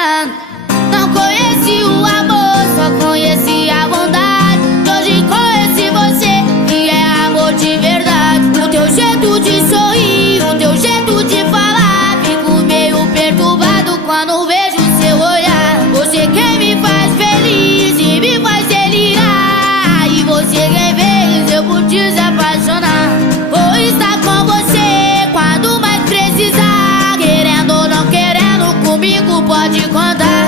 olhando. Não conheci o amor, só conheci a bondade. Hoje conheci você, e é amor de verdade. O teu jeito de sorrir, o teu jeito de falar, fico meio perturbado quando vejo seu olhar. Você quem me faz feliz e me faz delirar, e você quem fez eu por te apaixonar. Vou estar com você quando mais precisar, querendo ou não querendo, comigo pode contar.